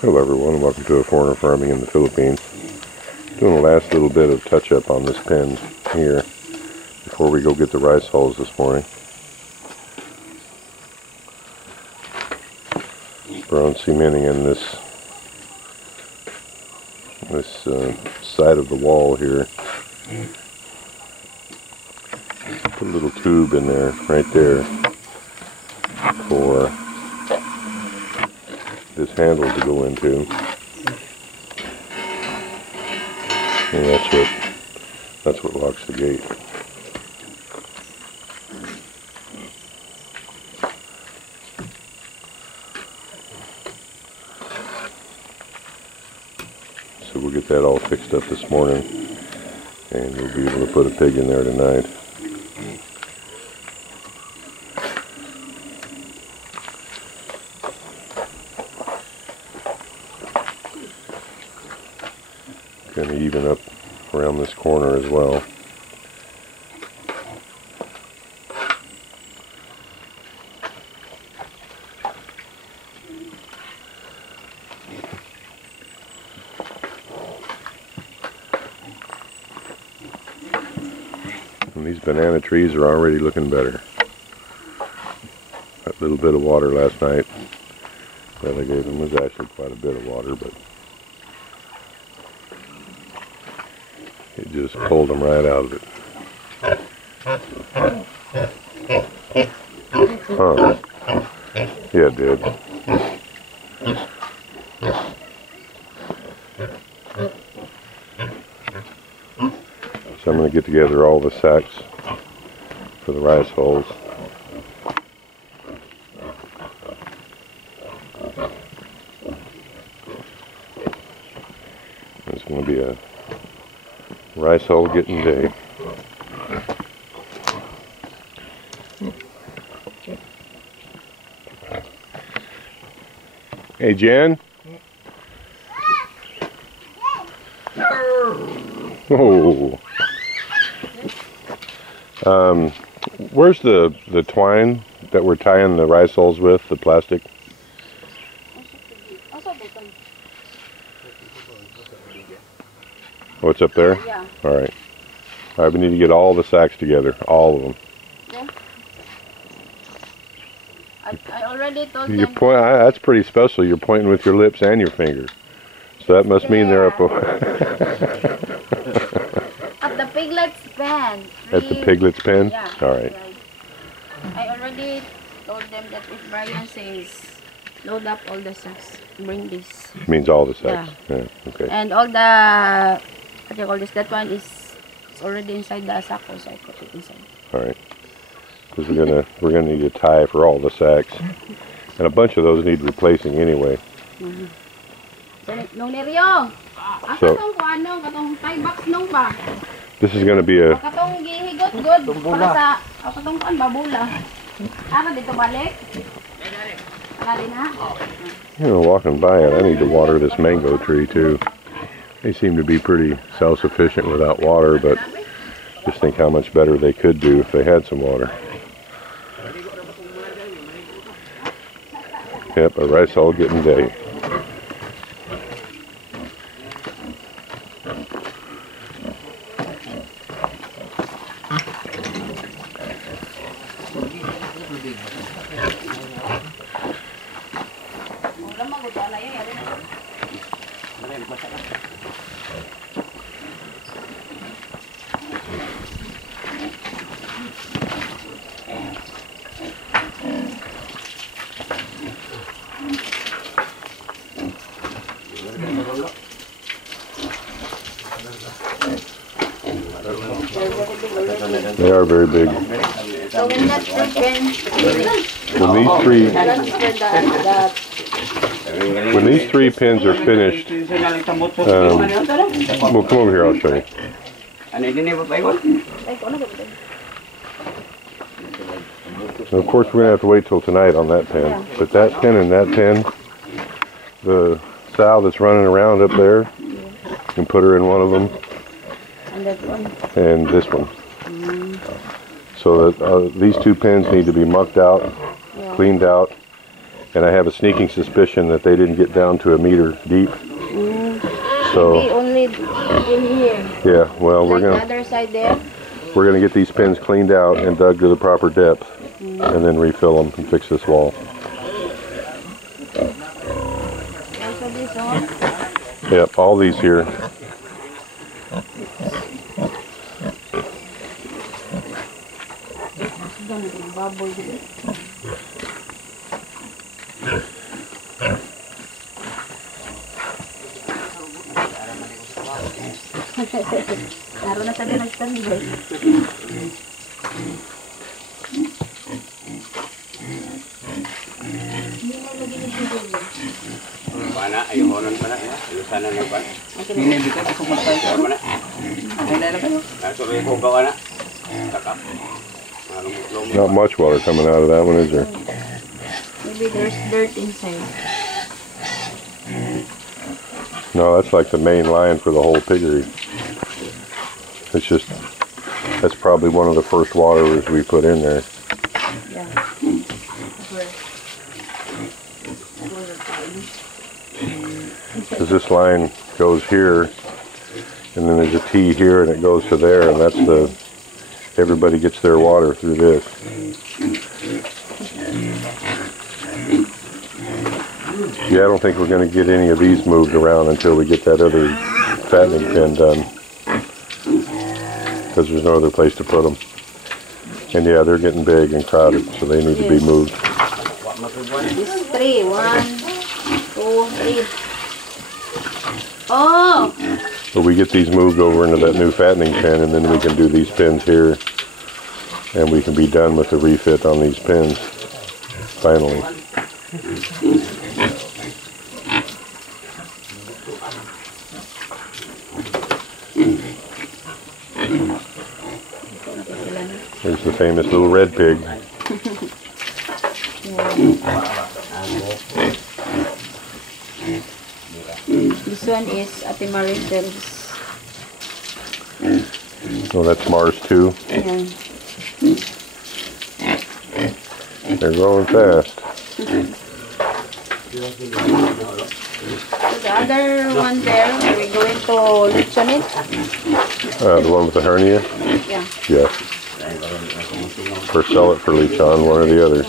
Hello everyone, welcome to A Foreigner Farming in the Philippines. Doing the last little bit of touch up on this pen here before we go get the rice hulls this morning. Brown cementing in this side of the wall here. Put a little tube in there, right there, for this handle to go into, and that's what locks the gate. So we'll get that all fixed up this morning, and we'll be able to put a pig in there tonight. Going to even up around this corner as well. And these banana trees are already looking better. That little bit of water last night that I gave them was actually quite a bit of water, but it just pulled them right out of it. Huh. Yeah, it did. So I'm going to get together all the sacks for the rice hulls. It's going to be a rice hull getting day. Hey Jen. Oh. Where's the twine that we're tying the rice hulls with, the plastic? Oh, it's up there? Yeah. Alright. Alright, we need to get all the sacks together. All of them. Yeah. I already told You them. that's pretty special. You're pointing with your lips and your finger. So that must mean they're up At the piglet's pen. at the piglet's pen? Yeah. Alright. Right. I already told them that if Brian says load up all the sacks, bring this. Means all the sacks. Yeah. Okay. And all the, what do you call this, that one is already inside the sack, so I put it inside. Alright. Because we're gonna need a tie for all the sacks. And a bunch of those need replacing anyway. Nung neryo, So- katong kuano, katong tie box nung ba? This is gonna be a Katong gihigot good para sa katong kuan babula. Dito balik. Din ha. walking by it, I need to water this mango tree too. They seem to be pretty self-sufficient without water, but just think how much better they could do if they had some water. Yep, a rice hull getting day. They are very big. So when that When these three pins are finished, well, come over here, I'll show you. And of course, we're gonna have to wait till tonight on that pin. But that pin and that pin, the sow that's running around up there, you can put her in one of them. And that one. And this one. So that these two pins need to be mucked out, cleaned out, And I have a sneaking suspicion that they didn't get down to a meter deep. So Maybe only in here. yeah, well, Like the other side there. we're gonna get these pins cleaned out and dug to the proper depth, and then refill them and fix this wall. Also this one. Yep, all these here. It's gonna be bubble here. Laro na sabi nagtanggol. Mana ayuhonon mana ya, ayusanan ng pan. Ini bikin aku masak. Mana? Ini ada apa? Natuloy ko gawa na. Takap. Not much water coming out of that one, is there? Maybe there's dirt inside. No, that's like the main line for the whole piggery. It's just, that's probably one of the first waterers we put in there. Yeah. Because this line goes here, and then there's a T here, and it goes to there, and that's the, everybody gets their water through this. Yeah, I don't think we're going to get any of these moved around until we get that other fattening pen done. Because there's no other place to put them. And yeah, they're getting big and crowded, so they need to be moved. This 3. 1, 2, 3. Oh! But we get these moved over into that new fattening pen, and then we can do these pins here, and we can be done with the refit on these pins, finally. There's the famous little red pig. This one is Ate Maricel's. Oh, that's Mars too. Yeah. They're growing fast. So the other one there, are we going to lechon it? The one with the hernia? Yeah. Yes. Or sell it for lechon, one or the other.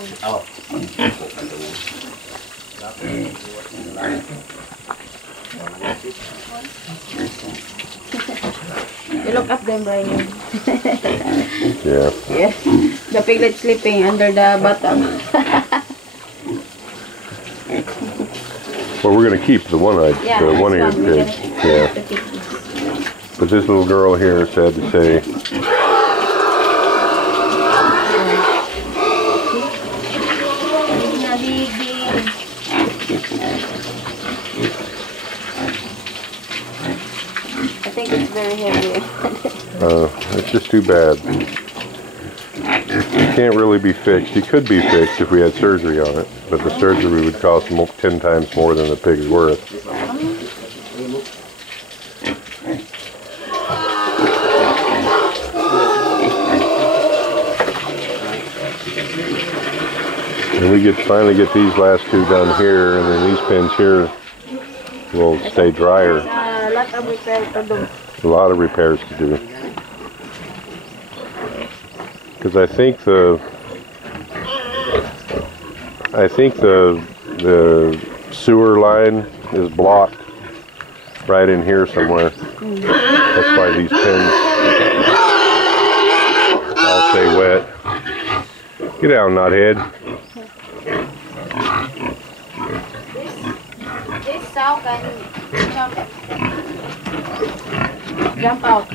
You look at them, Brian. Yeah. Yeah. The piglet sleeping under the bottom. Well, we're going to keep the one-eyed, Yeah, the this one-eared one, we're pig. gonna Yeah. keep this. But this little girl here is sad to say. I think it's very heavy. It's just too bad. It can't really be fixed. It could be fixed if we had surgery on it, but the surgery would cost 10 times more than the pig's worth. And we finally get these last two done here, and then these pins here will stay drier. A lot of repair to do. A lot of repairs to do. Because I think the sewer line is blocked right in here somewhere. That's why these pins all stay wet. Get down, knothead. This sow can jump out.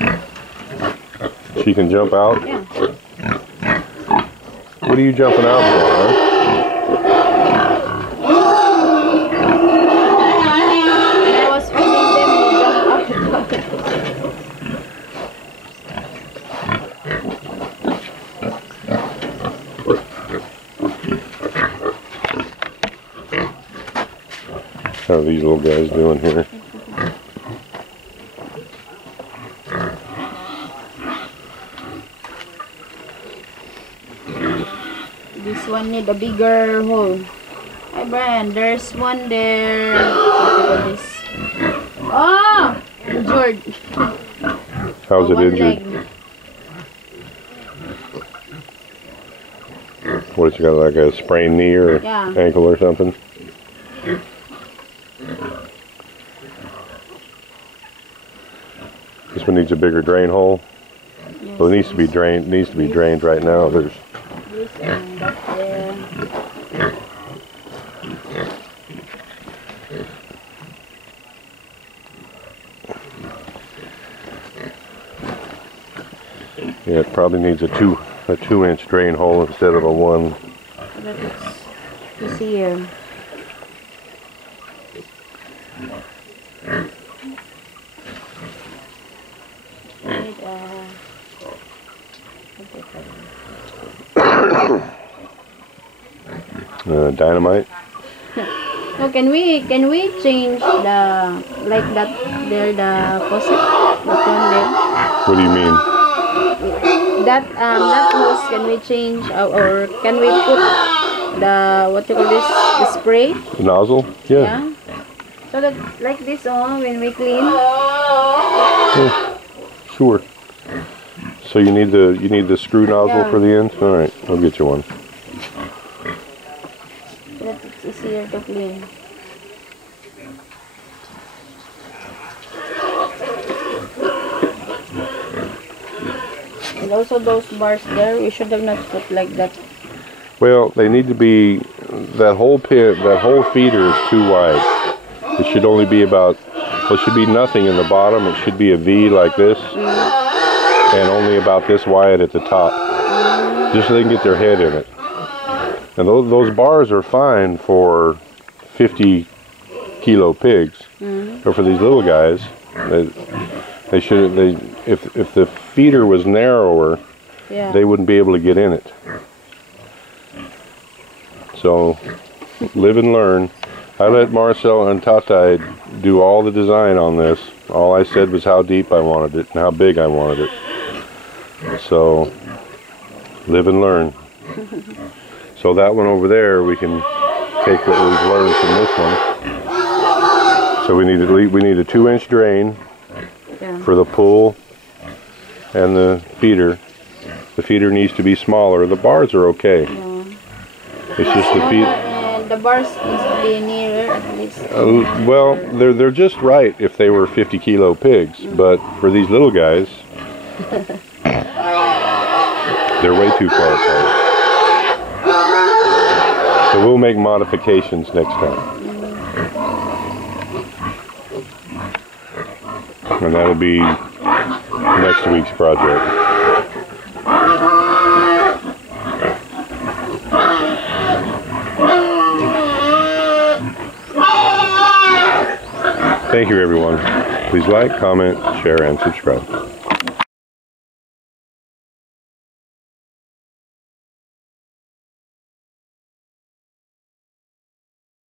She can jump out? Yeah. What are you jumping out for, huh? When I was feeding them, they jumped out. How are these little guys doing here? This one need a bigger hole. I Hey Brian, there's one there. What do you call this? Oh! Injured. How's it One injured? leg. What's it got, like a sprained knee or Yeah. ankle or something? This one needs a bigger drain hole. Yes, Well, it needs to be drained. Needs to be drained right now. There's this and that there. yeah, it probably needs a 2-inch drain hole instead of a 1. But it's here. Need, Dynamite. no, can we change the like that there the faucet? That one there. What do you mean? That hose can we change or can we put the what you call this the spray? The nozzle? Yeah. Yeah. So that like this when we clean. Yeah, sure. So you need the screw nozzle Yeah. for the end? All right, I'll get you one. So that it's easier to clean. And also those bars there, we should have not put like that. Well, they need to be, that whole feeder is too wide. It should only be about, well, it should be nothing in the bottom. It should be a V like this, and only about this wide at the top, just so they can get their head in it. And those bars are fine for 50-kilo pigs, but for these little guys, if the feeder was narrower, Yeah. they wouldn't be able to get in it. So, live and learn. I let Marcel and Tatai do all the design on this. All I said was how deep I wanted it and how big I wanted it. So, live and learn. So that one over there, we can take what we've learned from this one. So we need a 2-inch drain Yeah. for the pool and the feeder. The feeder needs to be smaller. The bars are okay. Yeah. It's just the feed. And the bars needs to be nearer at least. Well, they're just right if they were 50-kilo pigs, but for these little guys, they're way too far apart. So we'll make modifications next time. And that'll be next week's project. Thank you, everyone. Please like, comment, share, and subscribe.